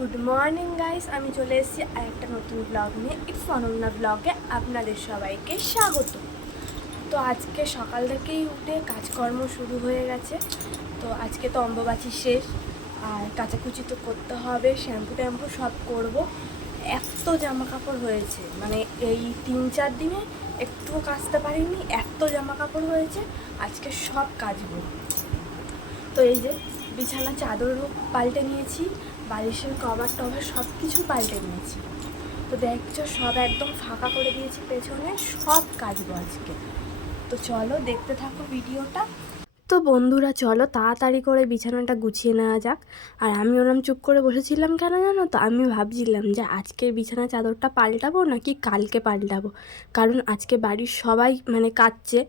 Good morning guys, আমি চলে এসেছি আরেকটা নতুন ব্লগ নিয়ে। ইটস অনন্যা ব্লগে আপনাদের সবাইকে স্বাগত। তো আজকে সকাল থেকেই উঠে কাজকর্ম শুরু হয়ে গেছে। তো আজকে তো অম্বুবাচী শেষ, আর কাচাকুচি তো করতে হবে, শ্যাম্পু ট্যাম্পু সব করব। এত জামা কাপড় হয়েছে, মানে এই 3-4 দিনে একটুও কাচতে পারিনি, এত জামা কাপড় হয়েছে। আজকে সব কাচবো। তো এই যে বিছানা চাদরও পাল্টে নিয়েছি, বালিশের কভার টভার সব কিছু পাল্টে নিয়েছি। তো দেখছো সব একদম ফাঁকা করে দিয়েছি, পেছনে সব কাচবো আজকে। তো চলো দেখতে থাকো ভিডিওটা। তো বন্ধুরা চলো তাড়াতাড়ি করে বিছানাটা গুছিয়ে নেওয়া যাক। আর আমি ওরম চুপ করে বসেছিলাম কেন জানো তো? আমি ভাবছিলাম যে আজকের বিছানা চাদরটা পাল্টাবো নাকি কালকে পাল্টাবো, কারণ আজকে বাড়ির সবাই মানে কাচ্ছে,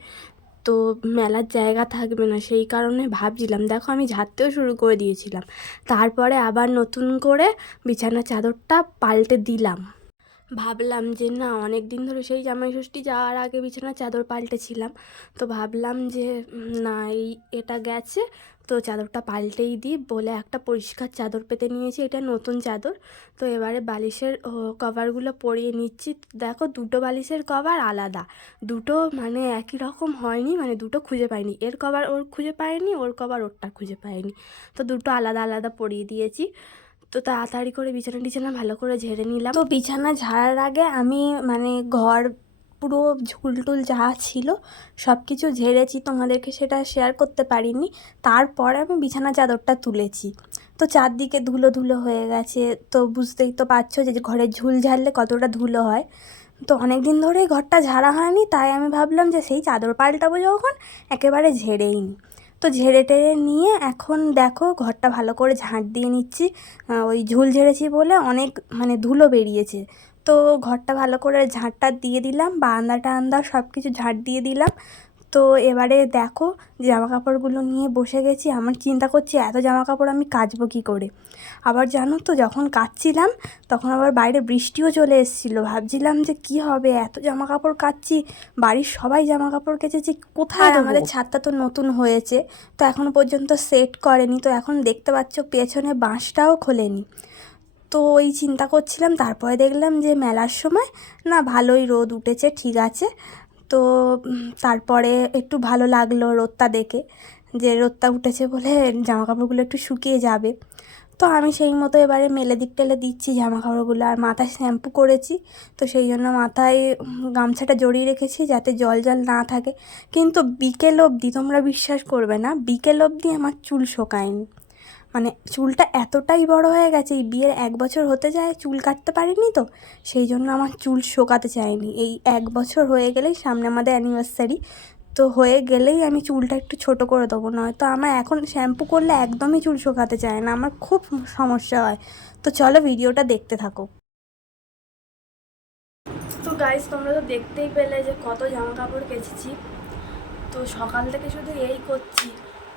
তো মেলার জায়গা থাকবে না, সেই কারণে ভাবছিলাম। দেখো আমি ঝাড়তেও শুরু করে দিয়েছিলাম, তারপরে আবার নতুন করে বিছানা চাদরটা পাল্টে দিলাম। ভাবলাম যে না, অনেক দিন ধরে সেই জামাই ষষ্ঠী যাওয়ার আগে বিছানা চাদর পাল্টেছিলাম, তো ভাবলাম যে না, এটা গেছে, তো চাদরটা পাল্টেই দিই বলে একটা পরিষ্কার চাদর পেতে নিয়েছি। এটা নতুন চাদর। তো এবারে বালিশের কভারগুলো পরিয়ে নিচ্ছি। দেখো দুটো বালিশের কভার আলাদা, দুটো মানে একই রকম হয়নি, মানে দুটো খুঁজে পাইনি, এর কভার ওর খুঁজে পায়নি, ওর কভার ওরটা খুঁজে পায়নি, তো দুটো আলাদা আলাদা পরিয়ে দিয়েছি। তো তাড়াতাড়ি করে বিছানা টিছানা ভালো করে ঝেড়ে নিলাম। তো বিছানা ঝাড়ার আগে আমি মানে ঘর পুরো ঝুল টুল যা ছিল সব কিছু ঝেড়েছি, তোমাদেরকে সেটা শেয়ার করতে পারিনি। তারপরে আমি বিছানা চাদরটা তুলেছি। তো চারদিকে ধুলো ধুলো হয়ে গেছে, তো বুঝতেই তো পারছো যে ঘরের ঝুল ঝাড়লে কতটা ধুলো হয়। তো অনেক দিন ধরেই ঘরটা ঝাড়া হয়নি, তাই আমি ভাবলাম যে সেই চাদর পাল্টাবো যখন, একেবারে ঝেড়েই নিই। তো ঝেড়ে টেড়ে নিয়ে এখন দেখো ঘরটা ভালো করে ঝাঁট দিয়ে নিচ্ছি। ওই ঝুল ঝেড়েছি বলে অনেক মানে ধুলো বেরিয়েছে, তো ঘরটা ভালো করে ঝাঁটটা দিয়ে দিলাম, বারান্দা টারান্দা সব কিছু ঝাঁট দিয়ে দিলাম। তো এবারে দেখো জামা কাপড়গুলো নিয়ে বসে গেছি। আমার চিন্তা করছি এত জামা কাপড় আমি কাচবো কী করে। আবার জানো তো, যখন কাচছিলাম তখন আবার বাইরে বৃষ্টিও চলে এসেছিলো। ভাবছিলাম যে কি হবে, এত জামা কাপড় কাচছি, বাড়ির সবাই জামা কাপড় কেচেছি, কোথায় দেবো? আমাদের ছাদটা তো নতুন হয়েছে, তো এখনও পর্যন্ত সেট করেনি। তো এখন দেখতে পাচ্ছ পেছনে বাঁশটাও খোলেনি। তো ওই চিন্তা করছিলাম, তারপরে দেখলাম যে মেলার সময় না ভালোই রোদ উঠেছে, ঠিক আছে। তো তারপরে একটু ভালো লাগলো রোদটা দেখে, যে রোদটা উঠেছে বলে জামা কাপড়গুলো একটু শুকিয়ে যাবে। তো আমি সেই মতো এবারে মেলে টেলে দিচ্ছি জামা কাপড়গুলো। আর মাথায় শ্যাম্পু করেছি, তো সেই জন্য মাথায় গামছাটা জড়িয়ে রেখেছি যাতে জল জল না থাকে। কিন্তু বিকেল অবধি, তোমরা বিশ্বাস করবে না, বিকেল অবধি আমার চুল শোকায়নি। মানে চুলটা এতটাই বড় হয়ে গেছে, এই বিয়ের 1 বছর হতে যায় চুল কাটতে পারিনি, তো সেই জন্য আমার চুল শোকাতে চায়নি। এই 1 বছর হয়ে গেলেই, সামনে আমাদের অ্যানিভার্সারি, তো হয়ে গেলেই আমি চুলটা একটু ছোট করে দেবো। নয়তো আমার এখন শ্যাম্পু করলে একদমই চুল শোকাতে চায় না, আমার খুব সমস্যা হয়। তো চলো ভিডিওটা দেখতে থাকো। তো গাইস, তোমরা তো দেখতেই পেলে যে কত জামা কাপড় কেচেছি। তো সকাল থেকে শুধু এই করছি,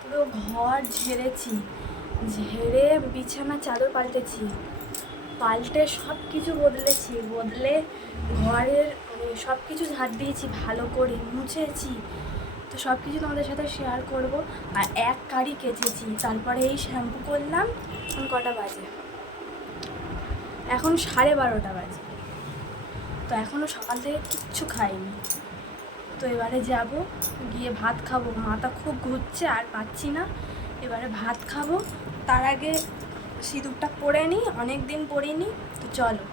পুরো ঘর ঝেড়েছি, ঝেড়ে বিছানা চাদর পাল্টেছি, পাল্টে সব কিছু বদলে ঘরের সব কিছু ঝাড় দিয়েছি, ভালো করে মুছেছি। তো সব কিছু তোমাদের সাথে শেয়ার করব। আর এক কারি কেচেছি, তারপরে এই শ্যাম্পু করলাম। এখন কটা বাজে? এখন 12:30 বাজে। তো এখনও সকাল থেকে কিচ্ছু খাইনি। তো এবারে যাব, গিয়ে ভাত খাবো। মাথা খুব ঘুরছে, আর পাচ্ছি না, এবারে ভাত খাবো। তার আগে সিঁদুরটা পরে নিই, অনেক দিন পরিনি। তো চলো।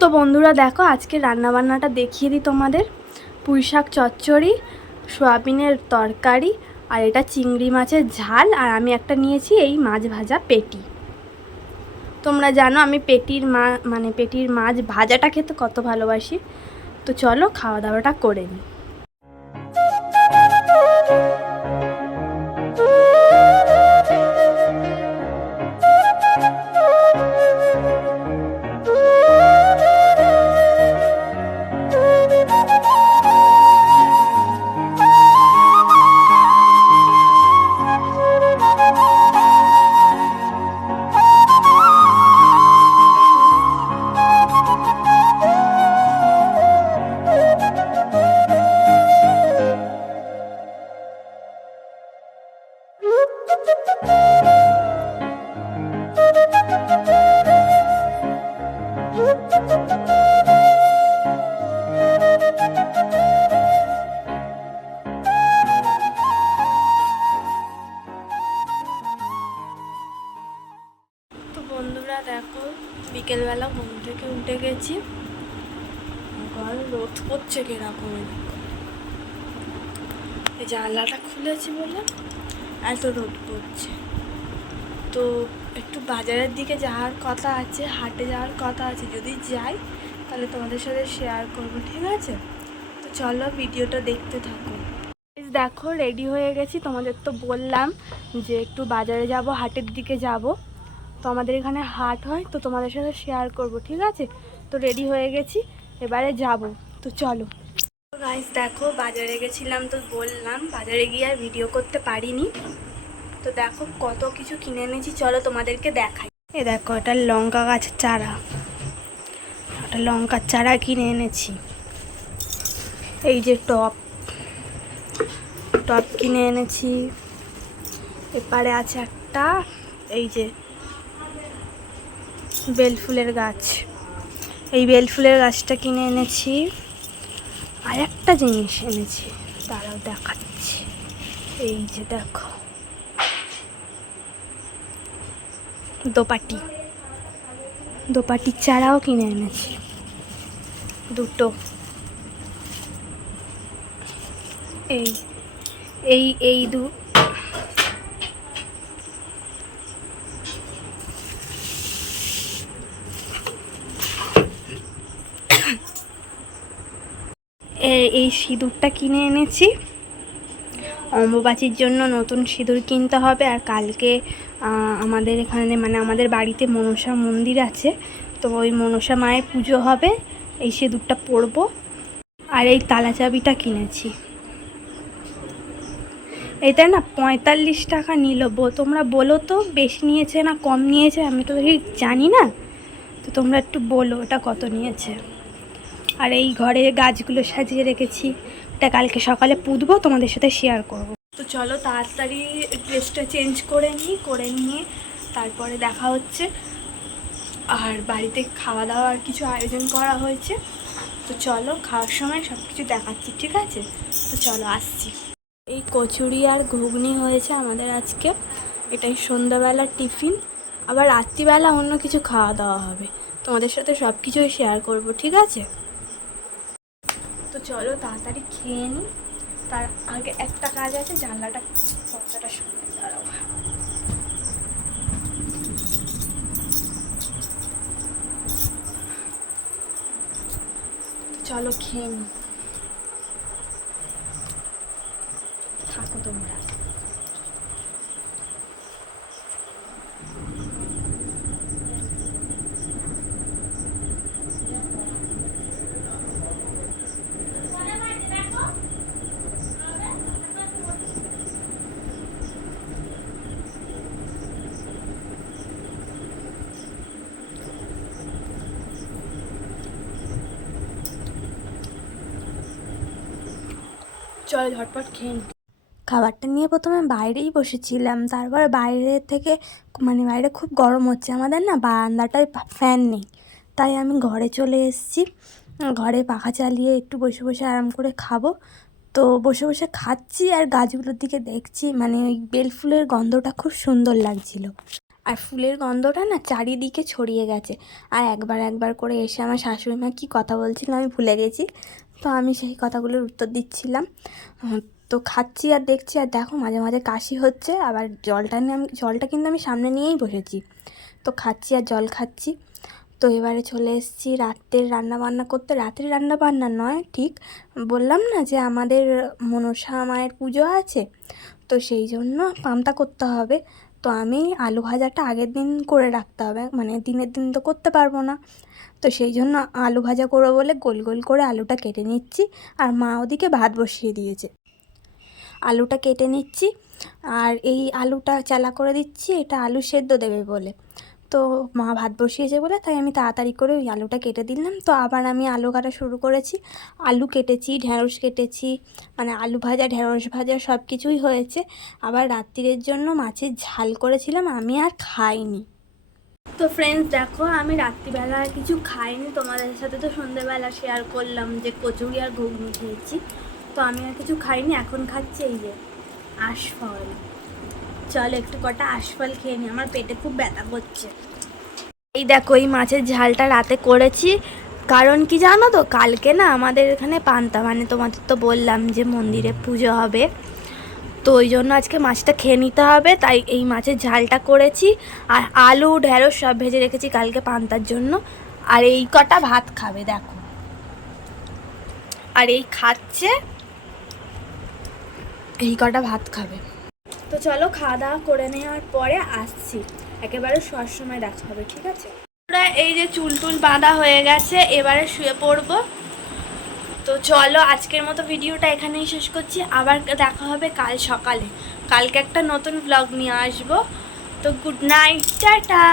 তো বন্ধুরা দেখো, আজকে রান্নাবান্নাটা দেখিয়ে দিই তোমাদের। পুঁইশাক চচ্চড়ি, সোয়াবিনের তরকারি, আর এটা চিংড়ি মাছের ঝাল, আর আমি একটা নিয়েছি এই মাছ ভাজা পেটি। তোমরা জানো আমি পেটির মাছ ভাজাটা খেতে কত ভালোবাসি। তো চলো খাওয়া দাওয়াটা করে নিই। বন্ধুরা দেখো, বিকেলবেলা ঘুম থেকে উঠে গেছি। ঘর রোদ করছে কিরকম, এই জানলাটা খুলেছি বলে এত রোদ করছে। তো একটু বাজারের দিকে যাওয়ার কথা আছে, হাটে যাওয়ার কথা আছে। যদি যাই তাহলে তোমাদের সাথে শেয়ার করবো, ঠিক আছে? তো চলো ভিডিওটা দেখতে থাকো। দেখো রেডি হয়ে গেছি, তোমাদের তো বললাম যে একটু বাজারে যাব, হাটের দিকে যাব। তো আমাদের এখানে হাট হয়, তো তোমাদের সাথে শেয়ার করব, ঠিক আছে? তো রেডি হয়ে গেছি, এবারে যাব। তো চলো গাইস, দেখো বাজারে গেছিলাম, তো বললাম বাজারে গিয়ে আর ভিডিও করতে পারিনি। তো দেখো কত কিছু কিনে এনেছি, চলো তোমাদেরকে দেখাই। এ দেখো, এটা লঙ্কা গাছের চারা, একটা লঙ্কার চারা কিনে এনেছি। এই যে টপ কিনে এনেছি। এপারে আছে একটা, এই যে বেলফুলের গাছ, এই বেলফুলের গাছটা কিনে এনেছি। আর একটা জিনিস এনেছি, তারাও দেখাচ্ছি। এই যে দেখো, দোপাটির চারাও কিনে এনেছি দুটো। এই এই এই দু এই সিঁদুরটা কিনে এনেছি। অম্বুবাচীর জন্য নতুন সিঁদুর কিনতে হবে। আর কালকে আমাদের এখানে মানে আমাদের বাড়িতে মনসা মন্দির আছে, তো ওই মনসা মায়ের পুজো হবে, এই সিঁদুরটা পরবো। আর এই তালা চাবিটা কিনেছি, এটা না 45 টাকা নিল। তোমরা বলো তো বেশি নিয়েছে না কম নিয়েছে, আমি তো ঠিক জানি না। তো তোমরা একটু বলো এটা কত নিয়েছে। আর এই ঘরে গাছগুলো সাজিয়ে রেখেছি, এটা কালকে সকালে পুঁতবো, তোমাদের সাথে শেয়ার করব। তো চলো তাড়াতাড়ি ড্রেসটা চেঞ্জ করে নিয়ে তারপরে দেখা হচ্ছে। আর বাড়িতে খাওয়া দাওয়ার কিছু আয়োজন করা হয়েছে, তো চলো খাওয়ার সময় সব কিছু দেখাচ্ছি, ঠিক আছে? তো চলো আসছি। এই কচুরি আর ঘুগনি হয়েছে আমাদের আজকে, এটাই সন্ধ্যাবেলার টিফিন। আবার রাত্রিবেলা অন্য কিছু খাওয়া দাওয়া হবে, তোমাদের সাথে সব কিছুই শেয়ার করব, ঠিক আছে? তো চলো তাড়াতাড়ি খেয়ে নিই, তার আগে একটা কাজ আছে, জানলাটা পর্দাটা শুনে দাঁড়াও। চলো খেয়ে নিই, থাকো তোমরা। চলো ঝটপট খেয়ে নিই। খাবারটা নিয়ে প্রথমে বাইরেই বসেছিলাম, তারপর বাইরে থেকে মানে বাইরে খুব গরম হচ্ছে, আমাদের না বারান্দাটায় ফ্যান নেই, তাই আমি ঘরে চলে এসেছি। ঘরে পাখা চালিয়ে একটু বসে বসে আরাম করে খাবো। তো বসে বসে খাচ্ছি আর গাছগুলোর দিকে দেখছি, মানে ওই বেলফুলের গন্ধটা খুব সুন্দর লাগছিল। আর ফুলের গন্ধটা না চারিদিকে ছড়িয়ে গেছে। আর একবার করে এসে আমার শাশুড়ি মা কী কথা বলছিল আমি ভুলে গেছি, তো আমি সেই কথাগুলোর উত্তর দিচ্ছিলাম। তো খাচ্ছি আর দেখছি, আর দেখো মাঝে মাঝে কাশি হচ্ছে। আবার জলটা কিন্তু আমি সামনে নিয়েই বসেছি, তো খাচ্ছি আর জল খাচ্ছি। তো এবারে চলে এসেছি রাতের রান্নাবান্না করতে। রাতের রান্নাবান্না নয়, ঠিক বললাম না যে আমাদের মনসা মায়ের পুজো আছে, তো সেই জন্য পান্তা করতে হবে। তো আমি আলু ভাজাটা আগের দিন করে রাখতে হবে, মানে দিনের দিন তো করতে পারবো না। তো সেই জন্য আলু ভাজা করবো বলে গোল গোল করে আলুটা কেটে নিচ্ছি। আর মা ওদিকে ভাত বসিয়ে দিয়েছে, আলুটা কেটে নিচ্ছি। আর এই আলুটা চালা করে দিচ্ছি, এটা আলু সেদ্ধ দেবে বলে। তো মা ভাত বসিয়েছে বলে তাই আমি তাড়াতাড়ি করে ওই আলুটা কেটে দিলাম। তো আবার আমি আলু কাটা শুরু করেছি। আলু কেটেছি, ঢ্যাঁড়স কেটেছি, মানে আলু ভাজা ঢ্যাঁড়স ভাজা সব কিছুই হয়েছে। আবার রাত্রিরের জন্য মাছের ঝাল করেছিলাম, আমি আর খাইনি। তো ফ্রেন্ডস দেখো, আমি রাত্রিবেলা আর কিছু খাইনি, তোমাদের সাথে তো সন্ধ্যেবেলা শেয়ার করলাম যে কচুরি আর ঘুগনি খেয়েছি। তো আমি আর কিছু খাইনি, এখন খাচ্ছি এই যে আশফল। চলো একটু কটা আশফল খেয়ে নিই, আমার পেটে খুব ব্যথা করছে। এই দেখো, এই মাছের ঝালটা রাতে করেছি, কারণ কি জানো তো, কালকে না আমাদের এখানে পান্তা, মানে তোমাদের তো বললাম যে মন্দিরে পুজো হবে, তো ওই জন্য আজকে মাছটা খেয়ে নিতে হবে, তাই এই মাছের ঝালটা করেছি। আর আলু ঢ্যাঁড়স সব ভেজে রেখেছি কালকে পান্তার জন্য। আর এই কটা ভাত খাবে দেখো, আর এই খাচ্ছে, এই কটা ভাত খাবে। তো চলো খাওয়া দাওয়া করে নেওয়ার পরে আসছি, একেবারে শোয়ার সময় দেখা হবে, ঠিক আছে? এই যে চুল টুল বাঁধা হয়ে গেছে, এবারে শুয়ে পড়বো। তো চলো আজকের মতো ভিডিওটা এখানেই শেষ করছি, আবার দেখা হবে কাল সকালে। কালকে একটা নতুন ব্লগ নিয়ে আসবো। তো গুড নাইট, টাটা।